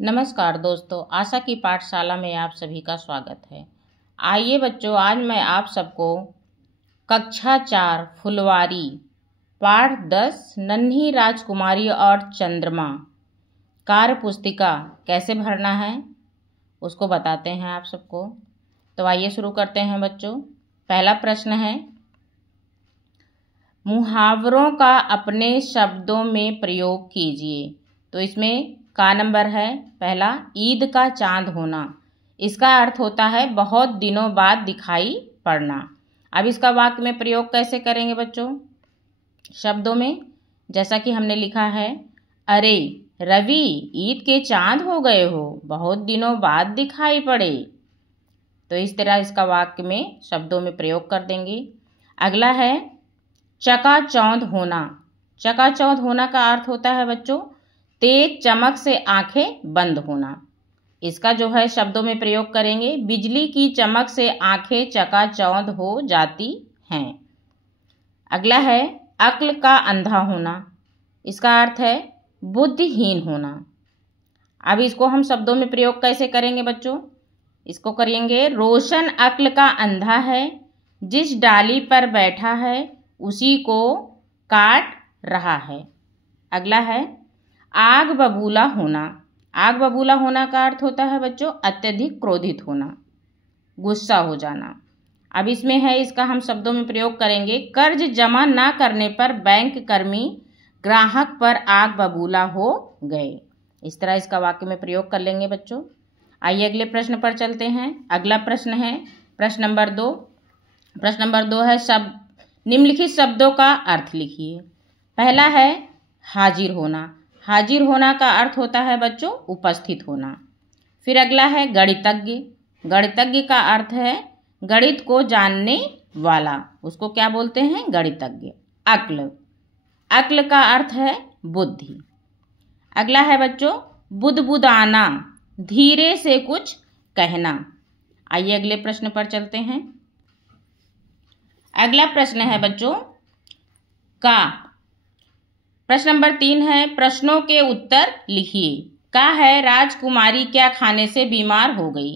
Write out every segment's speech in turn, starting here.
नमस्कार दोस्तों, आशा की पाठशाला में आप सभी का स्वागत है। आइए बच्चों, आज मैं आप सबको कक्षा 4 फुलवारी पाठ 10 नन्ही राजकुमारी और चंद्रमा कार्य पुस्तिका कैसे भरना है उसको बताते हैं आप सबको। तो आइए शुरू करते हैं बच्चों। पहला प्रश्न है, मुहावरों का अपने शब्दों में प्रयोग कीजिए। तो इसमें का नंबर है पहला, ईद का चांद होना। इसका अर्थ होता है बहुत दिनों बाद दिखाई पड़ना। अब इसका वाक्य में प्रयोग कैसे करेंगे बच्चों? शब्दों में, जैसा कि हमने लिखा है, अरे रवि ईद के चांद हो गए हो, बहुत दिनों बाद दिखाई पड़े। तो इस तरह इसका वाक्य में शब्दों में प्रयोग कर देंगे। अगला है चकाचौंध होना। चकाचौंध होना का अर्थ होता है बच्चों तेज चमक से आंखें बंद होना। इसका जो है शब्दों में प्रयोग करेंगे, बिजली की चमक से आंखें चकाचौंध हो जाती हैं। अगला है अक्ल का अंधा होना। इसका अर्थ है बुद्धिहीन होना। अब इसको हम शब्दों में प्रयोग कैसे करेंगे बच्चों? इसको करेंगे, रोशन अक्ल का अंधा है, जिस डाली पर बैठा है उसी को काट रहा है। अगला है आग बबूला होना। आग बबूला होना का अर्थ होता है बच्चों अत्यधिक क्रोधित होना, गुस्सा हो जाना। अब इसमें है, इसका हम शब्दों में प्रयोग करेंगे, कर्ज जमा ना करने पर बैंक कर्मी ग्राहक पर आग बबूला हो गए। इस तरह इसका वाक्य में प्रयोग कर लेंगे बच्चों। आइए अगले प्रश्न पर चलते हैं। अगला प्रश्न है प्रश्न नंबर 2। प्रश्न नंबर 2 है, निम्नलिखित शब्दों का अर्थ लिखिए। पहला है हाजिर होना। हाजिर होना का अर्थ होता है बच्चों उपस्थित होना। फिर अगला है गणितज्ञ। गणितज्ञ का अर्थ है गणित को जानने वाला, उसको क्या बोलते हैं? गणितज्ञ। अक्ल, अक्ल का अर्थ है बुद्धि। अगला है बच्चों बुदबुदाना, धीरे से कुछ कहना। आइए अगले प्रश्न पर चलते हैं। अगला प्रश्न है बच्चों का। प्रश्न नंबर 3 है, प्रश्नों के उत्तर लिखिए। का है राजकुमारी क्या खाने से बीमार हो गई?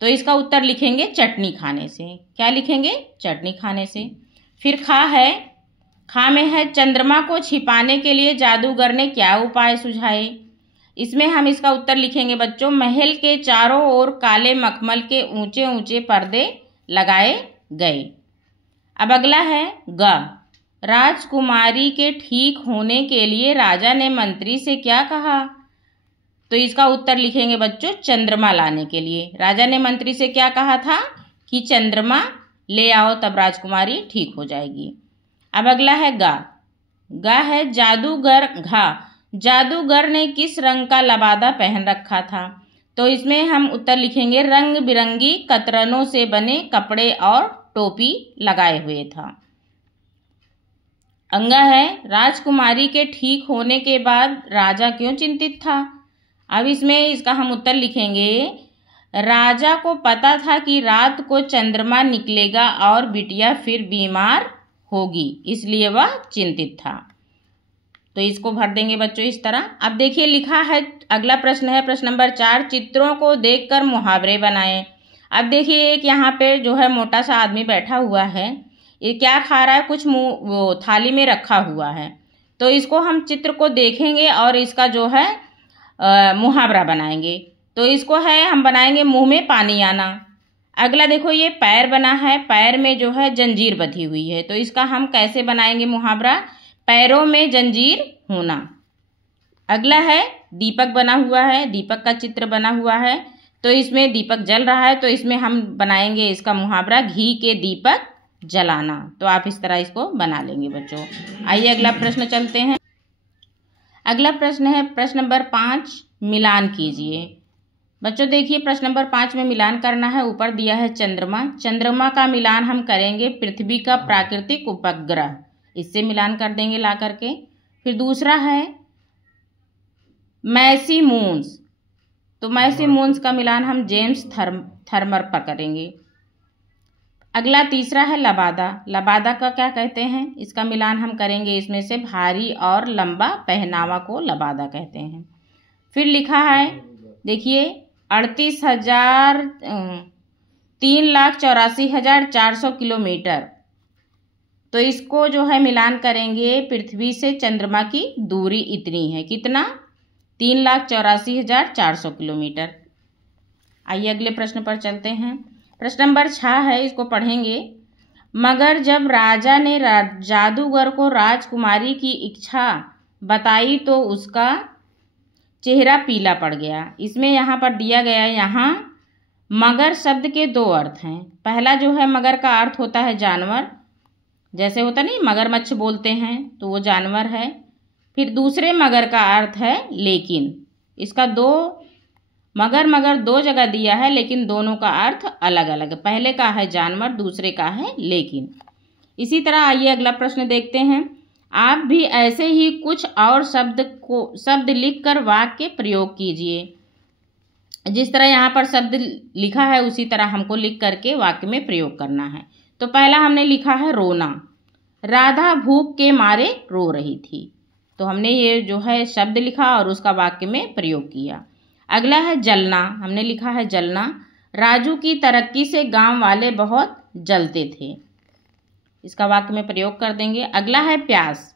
तो इसका उत्तर लिखेंगे चटनी खाने से। क्या लिखेंगे? चटनी खाने से। फिर खा है, खा में है चंद्रमा को छिपाने के लिए जादूगर ने क्या उपाय सुझाए? इसमें हम इसका उत्तर लिखेंगे बच्चों, महल के चारों ओर काले मखमल के ऊंचे ऊंचे पर्दे लगाए गए। अब अगला है ग, राजकुमारी के ठीक होने के लिए राजा ने मंत्री से क्या कहा? तो इसका उत्तर लिखेंगे बच्चों चंद्रमा लाने के लिए। राजा ने मंत्री से क्या कहा था कि चंद्रमा ले आओ, तब राजकुमारी ठीक हो जाएगी। अब अगला है गा। गा है जादूगर। घा, जादूगर ने किस रंग का लबादा पहन रखा था? तो इसमें हम उत्तर लिखेंगे रंग बिरंगी कतरनों से बने कपड़े और टोपी लगाए हुए था। अंगा है, राजकुमारी के ठीक होने के बाद राजा क्यों चिंतित था? अब इसमें इसका हम उत्तर लिखेंगे, राजा को पता था कि रात को चंद्रमा निकलेगा और बिटिया फिर बीमार होगी, इसलिए वह चिंतित था। तो इसको भर देंगे बच्चों इस तरह। अब देखिए लिखा है, अगला प्रश्न है प्रश्न नंबर 4, चित्रों को देखकर मुहावरे बनाएं। अब देखिए एक यहाँ पे जो है मोटा सा आदमी बैठा हुआ है, ये क्या खा रहा है? कुछ वो थाली में रखा हुआ है। तो इसको हम चित्र को देखेंगे और इसका जो है मुहावरा बनाएंगे। तो इसको है हम बनाएंगे मुंह में पानी आना। अगला देखो ये पैर बना है, पैर में जो है जंजीर बंधी हुई है, तो इसका हम कैसे बनाएंगे मुहावरा? पैरों में जंजीर होना। अगला है दीपक बना हुआ है, दीपक का चित्र बना हुआ है, तो इसमें दीपक जल रहा है, तो इसमें हम बनाएंगे इसका मुहावरा घी के दीपक जलाना। तो आप इस तरह इसको बना लेंगे बच्चों। आइए अगला प्रश्न चलते हैं। अगला प्रश्न है प्रश्न नंबर 5, मिलान कीजिए। बच्चों देखिए प्रश्न नंबर 5 में मिलान करना है। ऊपर दिया है चंद्रमा, चंद्रमा का मिलान हम करेंगे पृथ्वी का प्राकृतिक उपग्रह, इससे मिलान कर देंगे ला करके। फिर दूसरा है मैसी मून्स, तो मैसी मून्स का मिलान हम जेम्स थर्मर पर करेंगे। अगला तीसरा है लबादा। लबादा का क्या कहते हैं? इसका मिलान हम करेंगे इसमें से भारी और लंबा पहनावा को लबादा कहते हैं। फिर लिखा है देखिए 3,84,400 किलोमीटर। तो इसको जो है मिलान करेंगे, पृथ्वी से चंद्रमा की दूरी इतनी है, कितना? 3,84,400 किलोमीटर। आइए अगले प्रश्न पर चलते हैं। प्रश्न नंबर 6 है, इसको पढ़ेंगे। मगर जब राजा ने जादूगर को राजकुमारी की इच्छा बताई तो उसका चेहरा पीला पड़ गया। इसमें यहाँ पर दिया गया है, यहाँ मगर शब्द के दो अर्थ हैं। पहला जो है मगर का अर्थ होता है जानवर, जैसे होता नहीं मगरमच्छ बोलते हैं तो वो जानवर है। फिर दूसरे मगर का अर्थ है लेकिन। इसका मगर दो जगह दिया है, लेकिन दोनों का अर्थ अलग अलग है। पहले का है जानवर, दूसरे का है लेकिन। इसी तरह आइए अगला प्रश्न देखते हैं। आप भी ऐसे ही कुछ और शब्द लिखकर वाक्य प्रयोग कीजिए। जिस तरह यहाँ पर शब्द लिखा है उसी तरह हमको लिख करके वाक्य में प्रयोग करना है। तो पहला हमने लिखा है रोना। राधा भूख के मारे रो रही थी। तो हमने ये जो है शब्द लिखा और उसका वाक्य में प्रयोग किया। अगला है जलना। हमने लिखा है जलना। राजू की तरक्की से गांव वाले बहुत जलते थे। इसका वाक्य में प्रयोग कर देंगे। अगला है प्यास।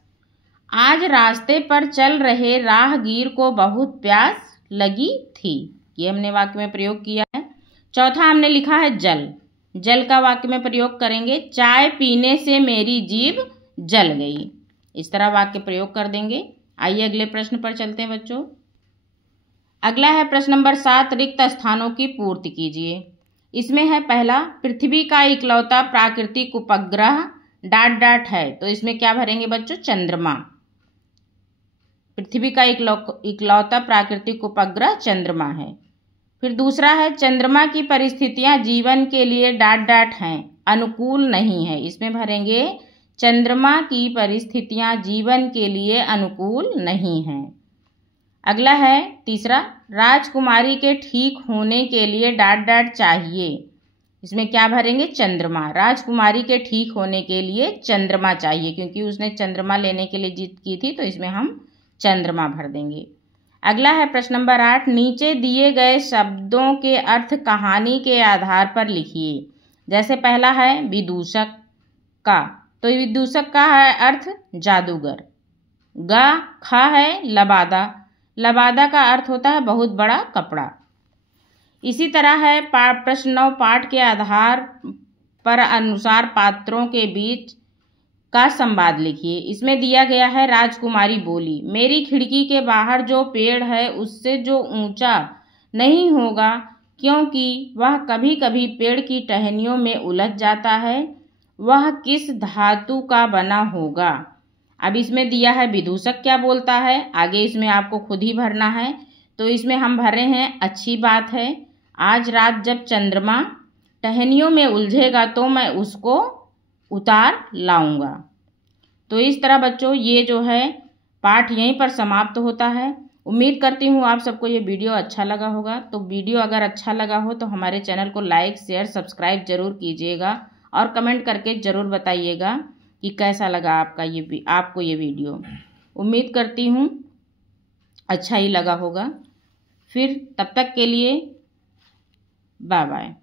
आज रास्ते पर चल रहे राहगीर को बहुत प्यास लगी थी। ये हमने वाक्य में प्रयोग किया है। चौथा हमने लिखा है जल। जल का वाक्य में प्रयोग करेंगे। चाय पीने से मेरी जीभ जल गई। इस तरह वाक्य प्रयोग कर देंगे। आइए अगले प्रश्न पर चलते हैं बच्चों। अगला है प्रश्न नंबर 7, रिक्त स्थानों की पूर्ति कीजिए। इसमें है पहला, पृथ्वी का इकलौता प्राकृतिक उपग्रह ... है। तो इसमें क्या भरेंगे बच्चों? चंद्रमा। पृथ्वी का इकलौता प्राकृतिक उपग्रह चंद्रमा है। फिर दूसरा है, चंद्रमा की परिस्थितियां जीवन के लिए ... हैं, अनुकूल नहीं है। इसमें भरेंगे चंद्रमा की परिस्थितियां जीवन के लिए अनुकूल नहीं हैं। अगला है तीसरा, राजकुमारी के ठीक होने के लिए ... चाहिए। इसमें क्या भरेंगे? चंद्रमा। राजकुमारी के ठीक होने के लिए चंद्रमा चाहिए, क्योंकि उसने चंद्रमा लेने के लिए जिद की थी, तो इसमें हम चंद्रमा भर देंगे। अगला है प्रश्न नंबर 8, नीचे दिए गए शब्दों के अर्थ कहानी के आधार पर लिखिए। जैसे पहला है विदूषक का, तो विदूषक का है अर्थ जादूगर। खा है लबादा। लबादा का अर्थ होता है बहुत बड़ा कपड़ा। इसी तरह है प्रश्न 9, पाठ के आधार पर अनुसार पात्रों के बीच का संवाद लिखिए। इसमें दिया गया है, राजकुमारी बोली, मेरी खिड़की के बाहर जो पेड़ है उससे जो ऊंचा नहीं होगा, क्योंकि वह कभी कभी पेड़ की टहनियों में उलझ जाता है, वह किस धातु का बना होगा। अब इसमें दिया है विदूषक क्या बोलता है, आगे इसमें आपको खुद ही भरना है। तो इसमें हम भरे हैं, अच्छी बात है, आज रात जब चंद्रमा टहनियों में उलझेगा तो मैं उसको उतार लाऊंगा। तो इस तरह बच्चों ये जो है पाठ यहीं पर समाप्त होता है। उम्मीद करती हूँ आप सबको ये वीडियो अच्छा लगा होगा। तो वीडियो अगर अच्छा लगा हो तो हमारे चैनल को लाइक, शेयर, सब्सक्राइब जरूर कीजिएगा और कमेंट करके ज़रूर बताइएगा कि कैसा लगा आपको ये वीडियो। उम्मीद करती हूँ अच्छा ही लगा होगा। फिर तब तक के लिए बाय बाय।